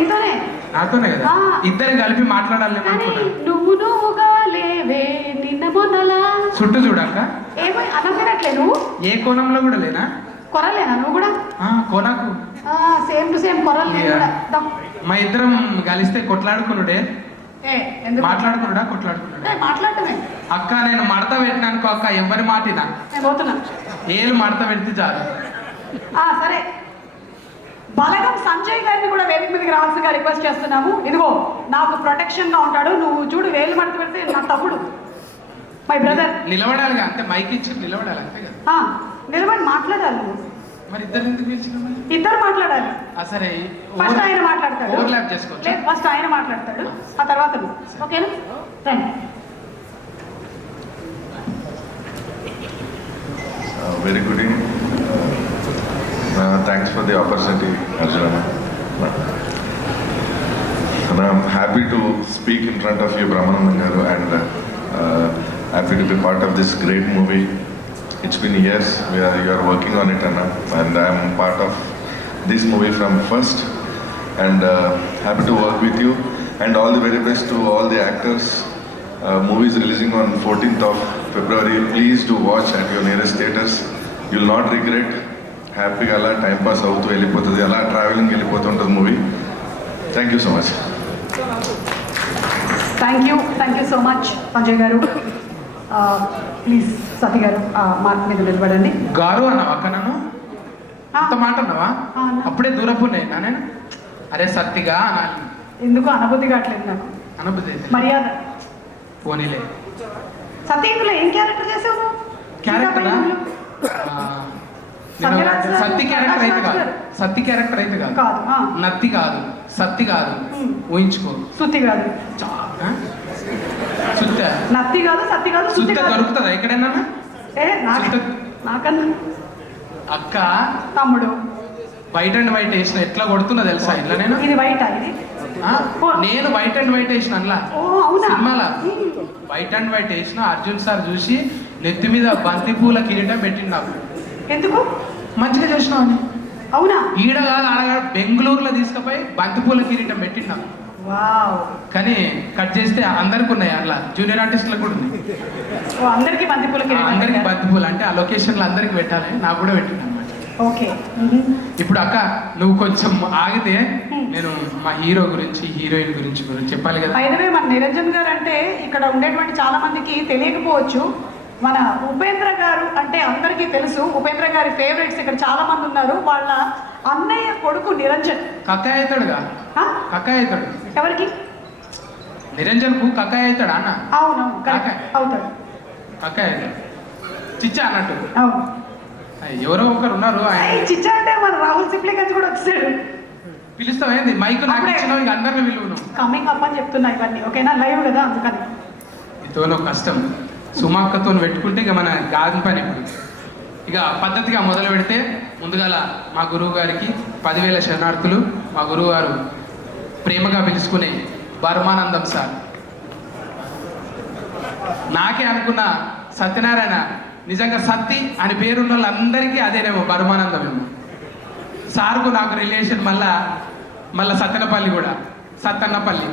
నీతోనే. నాతోనే కదా, ఇద్దరు కలిపి మాట్లాడాలి. నువ్వుగా లేవే నిన్న మొన్నలా చుట్టూ చూడాక ఏమో అనగనట్లే. నువ్వు ఏ కోణంలో కూడా లేనా? కొరలేనా నువ్వు కూడా? కోనకు సేమ్ టు సేమ్ కొరలు. మా ఇద్దరం కలిస్తే కొట్లాడుకున్నాడే. మాట్లాడుకున్నాడా? కొట్లాడుకున్నాడా? మాట్లాడటమే. అక్క నేను మడత పెట్టినానుకో అక్క, ఎవరి మాటినా పోతున్నా. ఏళ్ళు మడత పెడితే చాలు. సరే, బలగం సంజయ్ గారిని కూడా వేదిక మీదకి రావాల్సిందిగా రిక్వెస్ట్ చేస్తున్నాము. ఇదిగో నాకు ప్రొటెక్షన్ గా ఉంటాడు. నువ్వు చూడు, వేలు మడత పెడితే నా తమ్ముడు, మై బ్రదర్. నిలబడాలిగా, అంటే మైక్ ఇచ్చి నిలబడాలి అంతే కదా. నిలబడి మాట్లాడాలి నువ్వు. మరి ఇద్దరు ఎందుకు పిలిచిన? ఇద్దరు మాట్లాడాలి. సరే, ఫస్ట్ ఆయన మాట్లాడతాడు. ఓవర్లాప్ చేసుకోవచ్చు. లేదు, ఫస్ట్ ఆయన మాట్లాడతాడు, ఆ తర్వాత నువ్వు. ఓకేనా? రండి. Very good evening. Thanks for the opportunity, Arjuna. And I'm happy to speak in front of you, Brahmanandan garu, and happy to be part of this great movie. It's been years you are working on it, Anna, and I'm part of this movie from first, and happy to work with you, and all the very best to all the actors. Movie is releasing on 14th of February. Please do watch at your nearest theaters. You'll not regret. హ్యాపీగా అలా time pass అవుతూ వెళ్ళిపోతుంది, అలా travelling వెళ్ళిపోతుంటుంది movie. Thank you so much. Thank you so much Sanjay garu. Please సతీ గారు mark మీద నిలబడండి. గారు అన్నావా అక్క? నన్ను అంత మాట అన్నావా? అప్పుడే దూరపు నేను. అరే సత్తిగా అనాలి. ఎందుకు అనబుద్ధి కావట్లేదు నాకు. అనబుద్ధి మర్యాద. పోనీలే. సతీ, ఇందులో ఏం క్యారెక్టర్ చేసావు? క్యారెక్టరా? సత్తి క్యారెక్టర్ అయితే కాదు. సత్తి క్యారెక్టర్ అయితే కాదు. నత్తి కాదు, సత్తి కాదు. ఊహించుకో. సుత్తి కాదు. సుత్త. నత్తి కాదు, సత్తి కాదు. సుత్త దొరుకుతుందా ఎక్కడైనా? నాకన్నా అక్క తమ్ముడు వైట్ అండ్ వైట్ వేసిన ఎట్లా కొడుతున్నా తెలుసా? ఇట్లా నేను ఇది వైట్ ఇది నేను వైట్ అండ్ వైట్ వేసిన అలా సినిమాలా వైట్ అండ్ వైట్ వేసిన. అర్జున్ సార్ చూసి నెత్తి మీద బంతి పూల కిరీటం పెట్టిండు నాకు. ఎందుకు? మంచిగా చేసినావు అని. అవునా? ఈడ కాదు, ఆడ బెంగళూరులో తీసుకుపోయి బంతి పూల కిరీటం పెట్టిండు నాకు. కానీ కట్ చేస్తే అందరికి ఉన్నాయి, అట్లా జూనియర్ ఆర్టిస్టులకు కూడా ఉంది. అందరికి బంతిపూల కిరీటం. అందరికి బంతిపూలు అంటే ఆ లొకేషన్లో అందరికి పెట్టాలి, నాకు కూడా పెట్టిండు అనమాట. ఓకే. ఇప్పుడు అక్క నువ్వు కొంచెం ఆగితే నేను మా హీరో గురించి, హీరోయిన్ గురించి చెప్పాలి కదా. అయితే మన నిరంజన్ గారు అంటే ఇక్కడ ఉండేటువంటి చాలా మందికి తెలియకపోవచ్చు. మన ఉపేంద్ర గారు అంటే అందరికీ తెలుసు. ఉపేంద్ర గారి ఫేవరెట్స్ ఇక్కడ చాలా మంది ఉన్నారు. వాళ్ళ అన్నయ్య కొడుకు నిరంజన్. కక్కాయ అవుతాడుగా? కక్కాయ అవుతాడు. ఎవరికి? నిరంజన్ కు కక్కాయ అవుతాడా అన్న? అవును, అవుతాడు. కక్కాయ చిచ్చా అన్నట్టు. అవును. ఎవరో ఒకరు ఉన్నారు. చిచ్చా అంటే మన రాహుల్ సిప్లీ గంజ్ కూడా వచ్చాడు. పిలుస్తావేంది? మైకు నాకు ఇచ్చినావు, ఇక అందరిని విలువను. కమింగ్ అప్ అని చెప్తున్నా ఇవన్నీ. ఓకేనా? లైవ్ కదా, అందుకని. ఇతోలో కష్టం. సుమాక్కతో పెట్టుకుంటే ఇక మన గాది పని. ఇప్పుడు ఇక పద్ధతిగా మొదలు పెడితే ముందుగాల మా గురువు గారికి 10,000 శరణార్థులు. మా గురువు గారు ప్రేమగా పిలుచుకునే బర్మానందం సార్. నాకే అనుకున్న సత్యనారాయణ నిజంగా సత్తి అని పేరున్న వాళ్ళందరికీ అదేనేమో బర్మానందమేమో. సార్కు నాకు రిలేషన్ మళ్ళా సత్తెనపల్లి కూడా, సత్తన్నపల్లి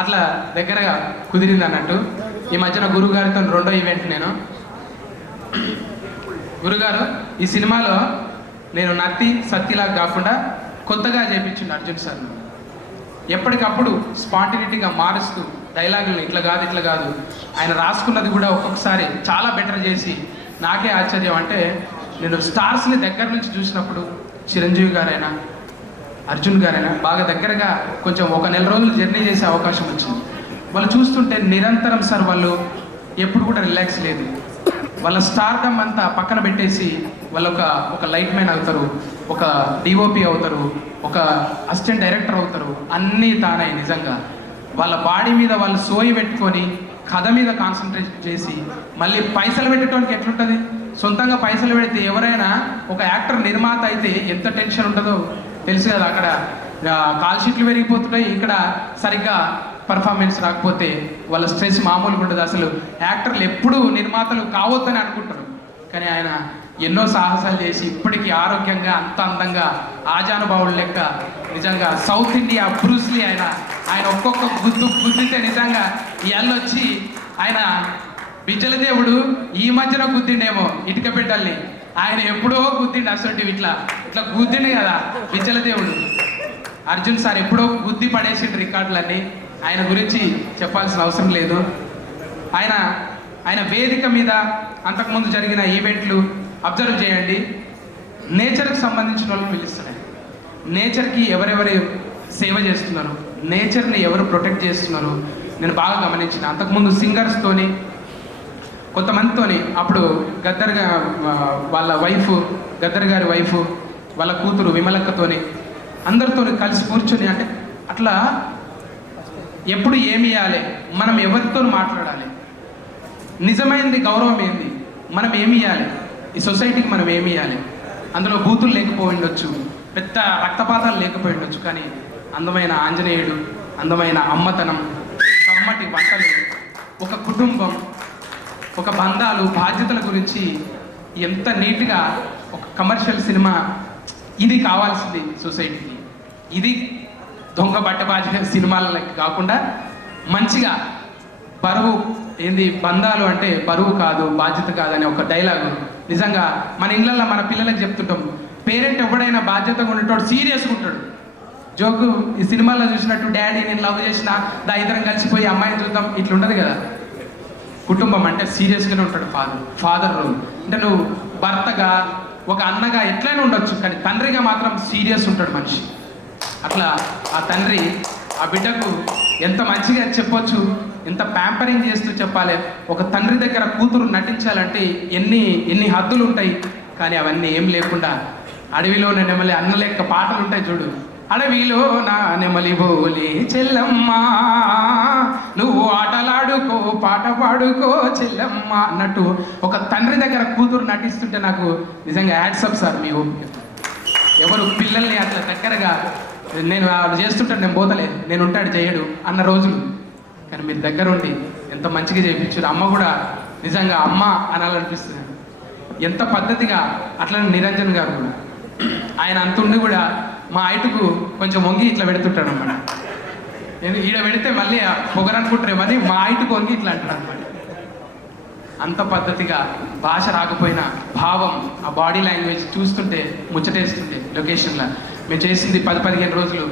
అట్లా దగ్గరగా కుదిరింది అన్నట్టు. ఈ మధ్యన గురుగారితో 2వ ఈవెంట్. నేను గురుగారు ఈ సినిమాలో నేను నత్తి సత్తిలాగా కాకుండా కొత్తగా చేయించిండు అర్జున్ సార్. ఎప్పటికప్పుడు స్పాంటినిటీగా మారుస్తూ డైలాగులు ఇట్లా కాదు ఇట్లా కాదు, ఆయన రాసుకున్నది కూడా ఒక్కొక్కసారి చాలా బెటర్ చేసి నాకే ఆశ్చర్యం. అంటే నేను స్టార్స్ని దగ్గర నుంచి చూసినప్పుడు చిరంజీవి గారైనా అర్జున్ గారైనా బాగా దగ్గరగా కొంచెం ఒక నెల రోజులు జర్నీ చేసే అవకాశం వచ్చింది. వాళ్ళు చూస్తుంటే నిరంతరం సార్ వాళ్ళు ఎప్పుడు కూడా రిలాక్స్ లేదు. వాళ్ళ స్టార్డమ్ అంతా పక్కన పెట్టేసి వాళ్ళు ఒక లైట్ మ్యాన్ అవుతారు, ఒక డిఓపి అవుతారు, ఒక అసిస్టెంట్ డైరెక్టర్ అవుతారు. అన్నీ తానే నిజంగా వాళ్ళ బాడీ మీద వాళ్ళు సోయి పెట్టుకొని కథ మీద కాన్సన్ట్రేట్ చేసి మళ్ళీ పైసలు పెట్టడానికి ఎట్లుంటుంది? సొంతంగా పైసలు పెడితే ఎవరైనా ఒక యాక్టర్ నిర్మాత అయితే ఎంత టెన్షన్ ఉంటుందో తెలుసు కదా. అక్కడ కాల్ షీట్లు పెరిగిపోతున్నాయి, ఇక్కడ సరిగ్గా పర్ఫార్మెన్స్ రాకపోతే వాళ్ళ స్ట్రెస్ మామూలుగా ఉంటుంది. అసలు యాక్టర్లు ఎప్పుడు నిర్మాతలు కావద్దని అనుకుంటారు, కానీ ఆయన ఎన్నో సాహసాలు చేసి ఇప్పటికీ ఆరోగ్యంగా అంత అందంగా ఆజానుభావుడు లెక్క నిజంగా సౌత్ ఇండియా బ్రూస్లీ ఆయన ఒక్కొక్క గుద్దితే నిజంగా వచ్చి ఆయన బిజ్జల దేవుడు ఈ మధ్యన గుద్దిండేమో ఇటుక బిడ్డల్ని, ఆయన ఎప్పుడో గుద్దిండు అసలు ఇట్లా గుద్దిండు కదా బిజ్జల దేవుడు. అర్జున్ సార్ ఎప్పుడో గుద్ది పడేసిండు రికార్డులన్నీ, ఆయన గురించి చెప్పాల్సిన అవసరం లేదు. ఆయన వేదిక మీద అంతకుముందు జరిగిన ఈవెంట్లు అబ్జర్వ్ చేయండి, నేచర్కి సంబంధించిన వాళ్ళని పిలుస్తున్నాయి. నేచర్కి ఎవరెవరు సేవ చేస్తున్నారు, నేచర్ని ఎవరు ప్రొటెక్ట్ చేస్తున్నారు నేను బాగా గమనించిన. అంతకుముందు సింగర్స్తోని కొంతమందితోని అప్పుడు వాళ్ళ వైఫ్ గద్దర్ గారి వైఫ్ వాళ్ళ కూతురు విమలక్కతోని అందరితో కలిసి కూర్చొని అంటే అట్లా ఎప్పుడు ఏమి ఇవ్వాలి, మనం ఎవరితో మాట్లాడాలి, నిజమైనది గౌరవం ఏంది, మనం ఏమి ఇవ్వాలి, ఈ సొసైటీకి మనం ఏమి ఇవ్వాలి. అందులో బూతులు లేకపోయి ఉండొచ్చు, పెద్ద రక్తపాతాలు లేకపోయి ఉండొచ్చు, కానీ అందమైన ఆంజనేయుడు, అందమైన అమ్మతనం, కమ్మటి వంటలు, ఒక కుటుంబం, ఒక బంధాలు, బాధ్యతల గురించి ఎంత నీట్గా ఒక కమర్షియల్ సినిమా ఇది కావాల్సింది సొసైటీకి. ఇది దొంగ బట్టబాజీ సినిమాలకి కాకుండా మంచిగా బరువు ఏంది, బంధాలు అంటే బరువు కాదు బాధ్యత కాదని ఒక డైలాగు నిజంగా మన ఇళ్ళల్లో మన పిల్లలకు చెప్తుంటాం. పేరెంట్ ఎవడైనా బాధ్యతగా ఉండేటోడు సీరియస్గా ఉంటాడు. జోకు ఈ సినిమాలో చూసినట్టు డాడీ నేను లవ్ చేసిన ఇద్దరం కలిసిపోయి అమ్మాయిని చూద్దాం ఇట్లా ఉండదు కదా. కుటుంబం అంటే సీరియస్గానే ఉంటాడు ఫాదర్ రోల్. అంటే నువ్వు భర్తగా ఒక అన్నగా ఎట్లయినా ఉండొచ్చు, కానీ తండ్రిగా మాత్రం సీరియస్ ఉంటాడు మనిషి. అట్లా ఆ తండ్రి ఆ బిడ్డకు ఎంత మంచిగా చెప్పొచ్చు, ఎంత ప్యాంపరింగ్ చేస్తూ చెప్పాలి. ఒక తండ్రి దగ్గర కూతురు నటించాలంటే ఎన్ని హద్దులు ఉంటాయి, కానీ అవన్నీ ఏం లేకుండా అడవిలో నెమలి అన్న లెక్క పాటలు ఉంటాయి చూడు. అడవిలో నా నెమలి బోలి చెల్లమ్మ నువ్వు ఆటలాడుకో పాట పాడుకో చెల్లమ్మ అన్నట్టు ఒక తండ్రి దగ్గర కూతురు నటిస్తుంటే నాకు నిజంగా యాడ్సప్ సార్. మీ ఎవరు పిల్లల్ని అట్లా దగ్గరగా నేను చేస్తుంటాను, నేను పోతలేదు, నేను ఉంటాడు చేయడు అన్న రోజులు, కానీ మీరు దగ్గర ఉండి ఎంత మంచిగా చేయించారు. అమ్మ కూడా నిజంగా అమ్మ అనాలనిపిస్తుంది. ఎంత పద్ధతిగా అట్లనే నిరంజన్ గారు కూడా ఆయన అంతుండి కూడా మా హైట్కు కొంచెం వంగి ఇట్లా పెడుతుంటాడు అనమాట. నేను ఈడ పెడితే మళ్ళీ పొగరనుకుంటారేమని మా హైట్కు వంగి ఇట్లా అంటాడు అనమాట. అంత పద్ధతిగా భాష రాకపోయినా భావం, ఆ బాడీ లాంగ్వేజ్ చూస్తుంటే ముచ్చటేస్తుంటే లొకేషన్లో మేము చేసింది 10-15 రోజులు.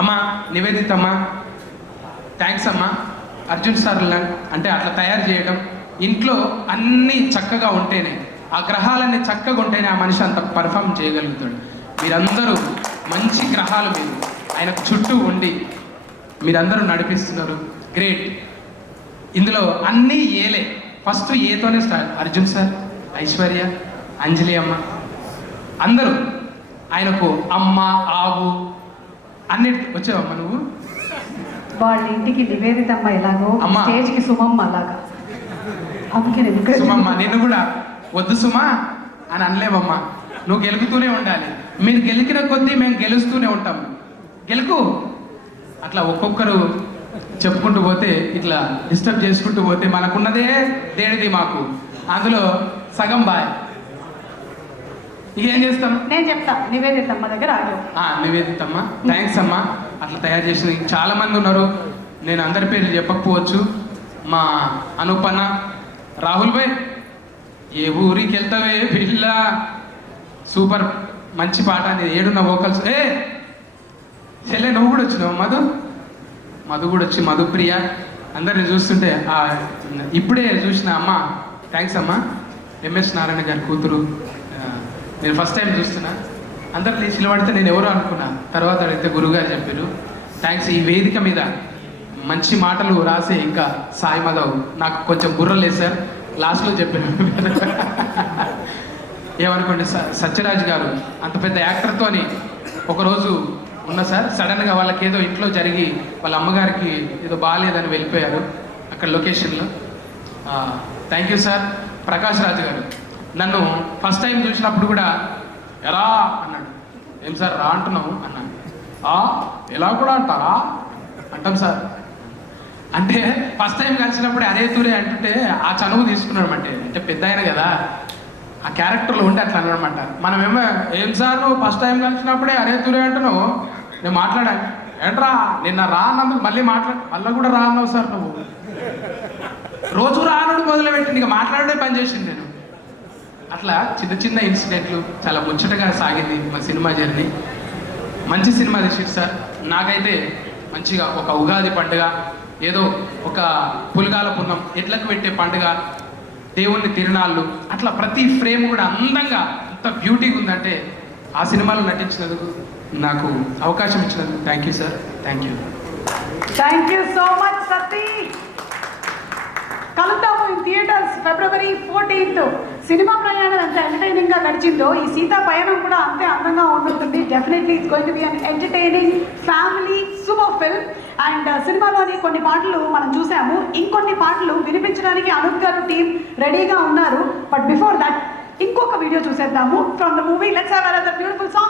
అమ్మ నివేదిత అమ్మ థ్యాంక్స్ అమ్మ. అర్జున్ సార్ అంటే అట్లా తయారు చేయడం, ఇంట్లో అన్నీ చక్కగా ఉంటేనే, ఆ గ్రహాలన్నీ చక్కగా ఉంటేనే ఆ మనిషి అంత పర్ఫామ్ చేయగలుగుతాడు. మీరందరూ మంచి గ్రహాలు, మీరు ఆయనకు చుట్టూ ఉండి మీరందరూ నడిపిస్తున్నారు, గ్రేట్. ఇందులో అన్నీ ఏలే, ఫస్ట్ ఏతోనే స్టార్ట్. అర్జున్ సార్, ఐశ్వర్య, అంజలి అమ్మ అందరూ ఆయనకు అమ్మ ఆవు అన్ని వచ్చావమ్మ నువ్వు. వాళ్ళ ఇంటికి నివేదితమ్మ ఎలాగో అమ్మ, స్టేజ్కి సుమమ్మ అలాగా. సుమమ్మ నిన్ను కూడా వద్దు సుమా అని అనలేమమ్మా, నువ్వు గెలుగుతూనే ఉండాలి. మీరు గెలికిన కొద్దీ మేము గెలుస్తూనే ఉంటాం, గెలుకు. అట్లా ఒక్కొక్కరు చెప్పుకుంటూ పోతే, ఇట్లా డిస్టర్బ్ చేసుకుంటూ పోతే మనకున్నదే దేడిది మాకు, అందులో సగం బాయ్. ఇకేం చేస్తాం, నేను చెప్తా. నివేదితమ్మ దగ్గర ఆగావు. నివేదితమ్మ థ్యాంక్స్ అమ్మా. అట్లా తయారు చేసిన చాలా మంది ఉన్నారు, నేను అందరి పేర్లు చెప్పకపోవచ్చు. మా అనుపన్న, రాహుల్ భాయ్ ఏ ఊరికి వెళ్తావే పిల్ల, సూపర్ మంచి పాట అనేది ఏడున్న వోకల్స్. చెల్లె నువ్వు కూడా వచ్చినావు, మధు కూడా వచ్చి, మధుప్రియ అందరిని చూస్తుంటే ఇప్పుడే చూసిన అమ్మ థ్యాంక్స్ అమ్మ. ఎంఎస్ నారాయణ గారి కూతురు, నేను ఫస్ట్ టైం చూస్తున్నా. అందరు లేచి నిలబడితే నేను ఎవరో అనుకున్నా, తర్వాత అడిగితే గురుగారు చెప్పారు. థ్యాంక్స్. ఈ వేదిక మీద మంచి మాటలు రాసే ఇంకా సాయి మాధవ్ నాకు కొంచెం బుర్రలు వేశారు, లాస్ట్లో చెప్పాను. ఏమనుకోండి, సత్యరాజ్ గారు అంత పెద్ద యాక్టర్తోని ఒకరోజు ఉన్న సార్, సడన్గా వాళ్ళకి ఏదో ఇంట్లో జరిగి వాళ్ళ అమ్మగారికి ఏదో బాగాలేదని వెళ్ళిపోయారు అక్కడ లొకేషన్లో. Thank you sir. Prakash Raju garu నన్ను ఫస్ట్ టైం చూసినప్పుడు కూడా ఎలా అన్నాడు, ఏం సార్ రా అంటున్నావు అన్నాను. ఎలా కూడా అంటారా అంటాం సార్. అంటే ఫస్ట్ టైం కలిసినప్పుడు అదే తూరే అంటుంటే ఆ చనువు తీసుకున్నాడు. అంటే పెద్ద ఆయన కదా, ఆ క్యారెక్టర్లో ఉంటే అట్లా అనమాట. మనమేమో ఏం సార్ నువ్వు ఫస్ట్ టైం కలిసినప్పుడే అరే తురే అంటున్నావు, నేను మాట్లాడాను ఏంట్రా నిన్న రా అన్నందుకు మళ్ళీ కూడా రా అన్నావు సార్ నువ్వు. రోజు రానుడు మొదలుపెట్టి నీకు మాట్లాడే పని చేసింది నేను. అట్లా చిన్న చిన్న ఇన్సిడెంట్లు చాలా ముచ్చటగా సాగింది మా సినిమా జర్నీ. మంచి సినిమా తీసింది సార్. నాకైతే మంచిగా ఒక ఉగాది పండుగ, ఏదో ఒక పులగాల పున్నం, ఎడ్లకు పెట్టే పండుగ, దేవుని తిరునాళ్ళు, అట్లా ప్రతి ఫ్రేమ్ కూడా అందంగా అంత బ్యూటీగా ఉందంటే ఆ సినిమాలో నటించినందుకు, నాకు అవకాశం ఇచ్చినందుకు thank you sir. Thank you. Thank you so much Sathi. కలుద్దాము in theatres February 14th. Cinema ప్రయాణం ఎంత ఎంటర్టైనింగ్గా గడిచిందో ఈ సీతా పయనం కూడా అంతే అందంగా ఉంటుంది. Definitely it's going to be an entertaining family super film. And సినిమాలోని కొన్ని పాటలు మనం చూసాము, ఇంకొన్ని పాటలు వినిపించడానికి అనూప్ గారు టీం రెడీగా ఉన్నారు. బట్ బిఫోర్ దట్ ఇంకొక వీడియో చూసేద్దాము from the movie. Let's have another beautiful song.